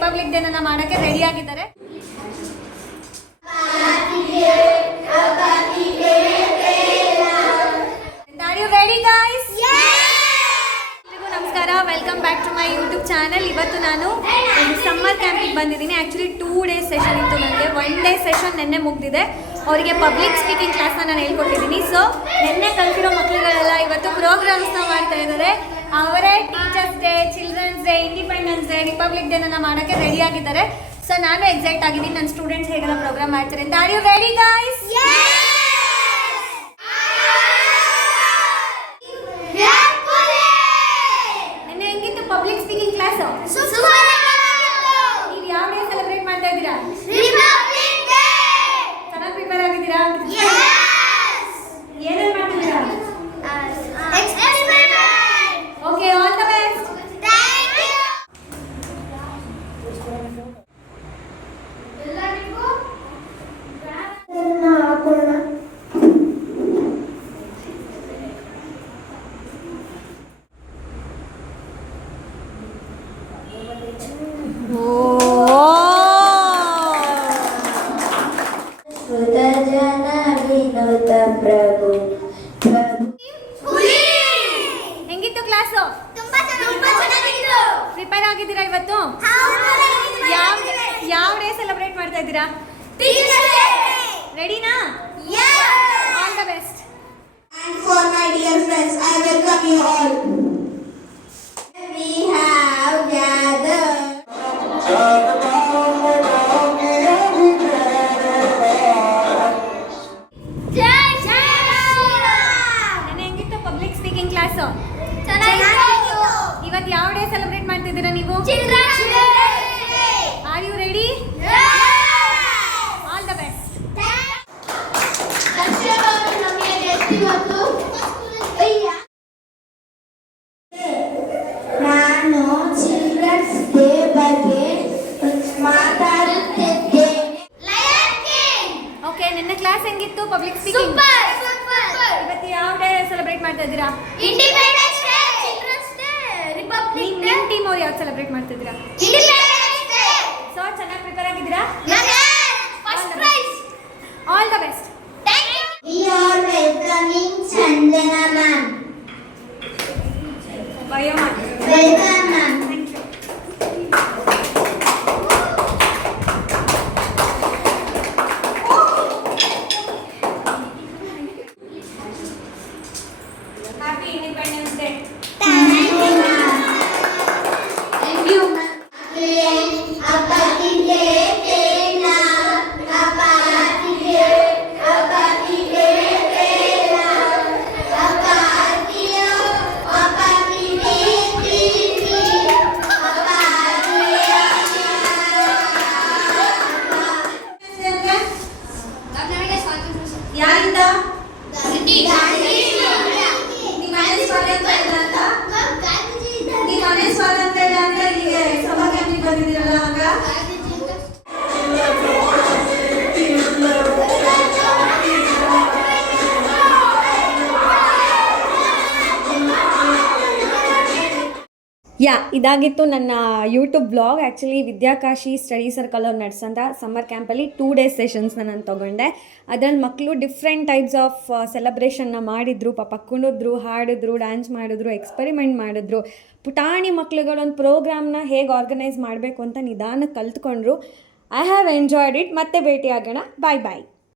Republic ಡೇನ ಮಾಡೋಕ್ಕೆ ready ಆಗಿದ್ದಾರೆ. ನಮಸ್ಕಾರ, welcome back to my YouTube channel. ಇವತ್ತು ನಾನು ಸಮ್ಮರ್ ಕ್ಯಾಂಪಿಗೆ ಬಂದಿದ್ದೀನಿ. ಆ್ಯಕ್ಚುಲಿ 2 ಡೇಸ್ ಸೆಷನ್ ಇತ್ತು ನನಗೆ. 1 ಡೇ ಸೆಷನ್ ನೆನ್ನೆ ಮುಗಿದಿದೆ. ಅವರಿಗೆ ಪಬ್ಲಿಕ್ ಸ್ಪೀಕಿಂಗ್ ಕ್ಲಾಸ್ನ ನಾನು ಹೇಳ್ಕೊಟ್ಟಿದ್ದೀನಿ. ಸೊ ನೆನ್ನೆ ಕಲ್ತಿರೋ ಮಕ್ಕಳುಗಳೆಲ್ಲ ಇವತ್ತು ಪ್ರೋಗ್ರಾಮ್ಸ್ನ ಮಾಡ್ತಾ ಇದ್ದಾರೆ. ಅವರೇ teachers day, children's day, independence day, republic ಡೇನ ಮಾಡೋಕ್ಕೆ ರೆಡಿ ಆಗಿದ್ದಾರೆ. ಸೊ ನಾನು ಎಕ್ಸೈಟ್ ಆಗಿದ್ದೀನಿ ನನ್ನ ಸ್ಟೂಡೆಂಟ್ಸ್ ಹೇಗೆಲ್ಲ ಪ್ರೋಗ್ರಾಮ್ ಮಾಡ್ತಾರೆ ಅಂತ. Are you ready guys? Public speaking class ನೀವು ಯಾವ ಡೇ ಸೆಲೆಬ್ರೇಟ್ ಮಾಡ್ತಾ ಇದ್ದೀರಾ? ಚೆನ್ನಾಗಿ ಪ್ರಿಪೇರ್ ಆಗಿದ್ದೀರಾ? ಏನೇನು ಮಾಡ್ತಿದ್ದೀರಾ? Okay, all the best. ಹೆಂಗಿತ್ತು ಕ್ಲಾಸು? ಪ್ರಿಪೇರ್ ಆಗಿದ್ದೀರಾ ಇವತ್ತು? ಯಾವ ಡೇ ಸೆಲೆಬ್ರೇಟ್ ಮಾಡ್ತಾ ಇದ್ದೀರಾ? ರೆಡಿನಾ? All the best. And for my dear friends, I welcome you all. We have gathered. ಇವತ್ತು ಯಾವ ಡೇ ಸೆಲೆಬ್ರೇಟ್ ಮಾಡ್ತಿದ್ದೀರಾ ನೀವು? Are you ready? All the best. ನಾನು ಚಿಲ್ಡ್ರನ್ಸ್ ಡೇ ಬಗ್ಗೆ ಮಾತಾಡುತ್ತಿದ್ದೇನೆ. ಓಕೆ, ನಿನ್ನೆ ಕ್ಲಾಸ್ ಹೆಂಗಿತ್ತು? ಪಬ್ಲಿಕ್ ಸ್ಪೀಕಿಂಗ್ ಇವತ್ತು ಯಾವ ಡೇ ಸೆಲೆಬ್ರೇಟ್ ಮಾಡ್ತಾ ಇದ್ದೀರಾ? Independence day, children's day, republic day. ನಿಮ್ಮ ಟೀಮ್ ಅವ್ರು ಯಾವ್ದು ಸೆಲೆಬ್ರೇಟ್ ಮಾಡ್ತಿದ್ದೀರಾ? Independence day. ಸೊ ಚೆನ್ನಾಗಿ ಪ್ರಿಪೇರ್ ಆಗಿದ್ದೀರಾ? First prize. All the best. Thank you. We are welcoming Chandana ma'am. Bio ma'am. Welcome ma'am. Thank you. Happy Independence Day. Thank you ma'am. Thank you ma'am. ಯಾರಿಂದ? ಮನೆ ಸ್ವಾತಂತ್ರ್ಯ ಇಲ್ಲ ಅಂದ್ರೆ ಇಲ್ಲಿಗೆ ಸಭಾ ಕ್ಯಾಂಪಿಗೆ ಬಂದಿದ್ದೀರಲ್ಲ ಆಗ? ಇದಾಗಿತ್ತು ನನ್ನ YouTube blog. Actually Vidyakashi study circle ಅವ್ರು ನಡೆಸಂತ ಸಮ್ಮರ್ ಕ್ಯಾಂಪಲ್ಲಿ 2 ಡೇಸ್ ಸೆಷನ್ಸ್ನ ನಾನು ತೊಗೊಂಡೆ. ಅದರಲ್ಲಿ ಮಕ್ಕಳು ಡಿಫ್ರೆಂಟ್ ಟೈಪ್ಸ್ ಆಫ್ ಸೆಲೆಬ್ರೇಷನ್ನ ಮಾಡಿದರು. ಪಾಪ ಕುಣಿದ್ರು, ಹಾಡಿದ್ರು, ಡ್ಯಾನ್ಸ್ ಮಾಡಿದ್ರು, ಎಕ್ಸ್ಪೆರಿಮೆಂಟ್ ಮಾಡಿದ್ರು. ಪುಟಾಣಿ ಮಕ್ಳುಗಳೊಂದು ಪ್ರೋಗ್ರಾಮ್ನ ಹೇಗೆ ಆರ್ಗನೈಸ್ ಮಾಡಬೇಕು ಅಂತ ನಿಧಾನಕ್ಕೆ ಕಲ್ತ್ಕೊಂಡ್ರು. I have enjoyed it. ಮತ್ತೆ ಭೇಟಿ ಆಗೋಣ. ಬಾಯ್ ಬಾಯ್.